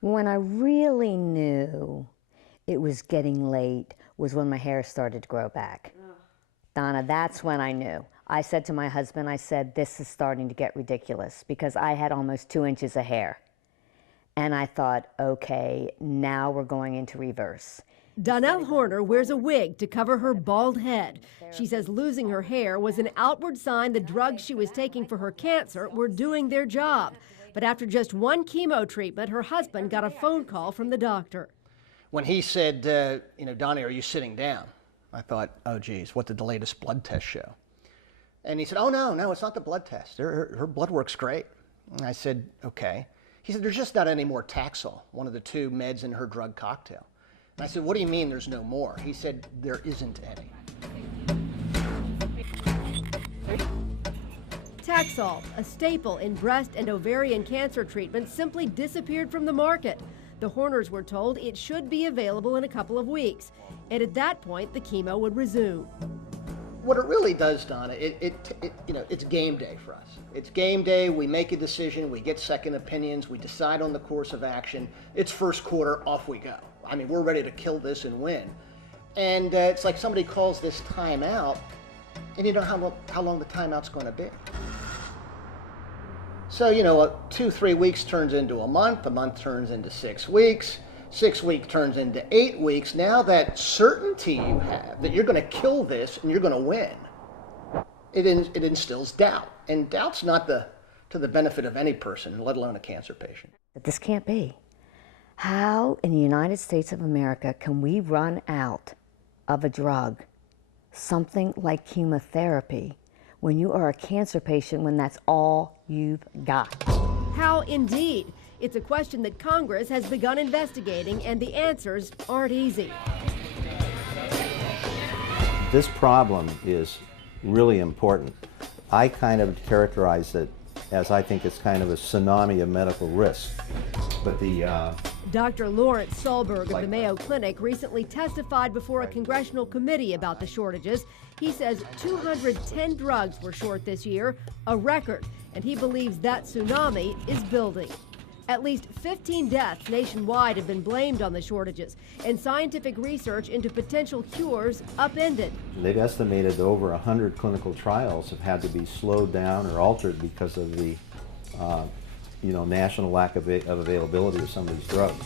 When I really knew it was getting late was when my hair started to grow back. Donna, that's when I knew. I said to my husband, I said, this is starting to get ridiculous because I had almost 2 inches of hair. And I thought, okay, now we're going into reverse. Donnell Horner wears a wig to cover her bald head. She says losing her hair was an outward sign the drugs she was taking for her cancer were doing their job. But after just one chemo treatment, her husband got a phone call from the doctor. When he said, Donnie, are you sitting down? I thought, oh, geez, what did the latest blood test show? And he said, oh, no, it's not the blood test. Her blood work's great. And I said, okay. He said, there's just not any more Taxol, one of the two meds in her drug cocktail. And I said, what do you mean there's no more? He said, there isn't any. Taxol, a staple in breast and ovarian cancer treatment, simply disappeared from the market. The Horners were told it should be available in a couple of weeks. And at that point, the chemo would resume. What it really does, Donna, it's game day for us. It's game day. We make a decision. We get second opinions. We decide on the course of action. It's first quarter. Off we go. I mean, we're ready to kill this and win. And it's like somebody calls this timeout, and you know how long the timeout's going to be. So, 2-3 weeks turns into a month turns into 6 weeks, 6 weeks turns into 8 weeks. Now that certainty you have that you're going to kill this and you're going to win, it instills doubt. And doubt's not to the benefit of any person, let alone a cancer patient. This can't be. How in the United States of America can we run out of a drug, something like chemotherapy, when you are a cancer patient, when that's all you've got? How indeed? It's a question that Congress has begun investigating, and the answers aren't easy. This problem is really important. I kind of characterize it as I think it's kind of a tsunami of medical risk. But Dr. Lawrence Solberg of the Mayo Clinic recently testified before a congressional committee about the shortages. He says 210 drugs were short this year, a record, and he believes that tsunami is building. At least 15 deaths nationwide have been blamed on the shortages, and scientific research into potential cures upended. they've estimated that over 100 clinical trials have had to be slowed down or altered because of the national lack of availability of some of these drugs.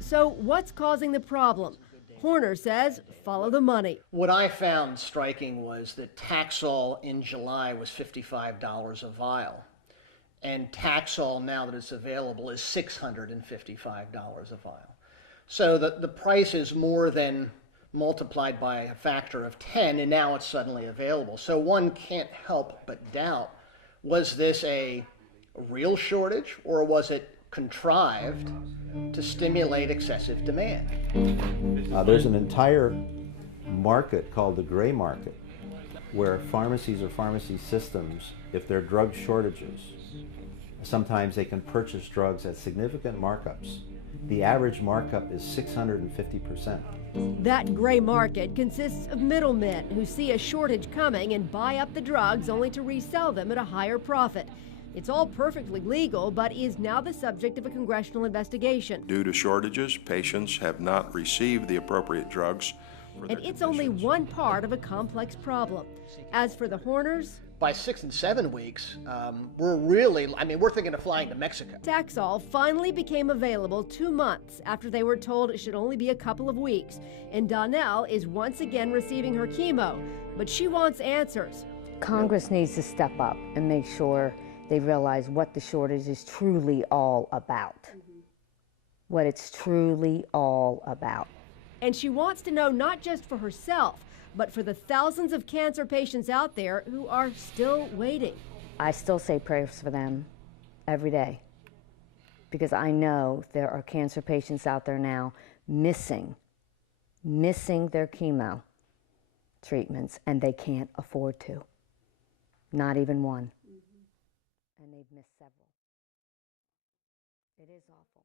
So what's causing the problem? Horner says, follow the money. What I found striking was that Taxol in July was $55 a vial. And Taxol, now that it's available, is $655 a vial. So the price is more than multiplied by a factor of 10, and now it's suddenly available. So one can't help but doubt, was this a real shortage, or was it contrived to stimulate excessive demand? There's an entire market called the gray market, where pharmacies or pharmacy systems, if there are drug shortages, sometimes they can purchase drugs at significant markups. The average markup is 650%. That gray market consists of middlemen who see a shortage coming and buy up the drugs only to resell them at a higher profit. It's all perfectly legal, but is now the subject of a congressional investigation. Due to shortages, patients have not received the appropriate drugs. And it's only one part of a complex problem. As for the Horners, By 6 and 7 weeks, we're thinking of flying to Mexico. Taxol finally became available 2 months after they were told it should only be a couple of weeks. And Donnell is once again receiving her chemo, but she wants answers. Congress needs to step up and make sure they realize what the shortage is truly all about. What it's truly all about. And she wants to know not just for herself, but for the thousands of cancer patients out there who are still waiting. I still say prayers for them every day, because I know there are cancer patients out there now missing their chemo treatments, and they can't afford to. Not even one. And they've missed several. It is awful.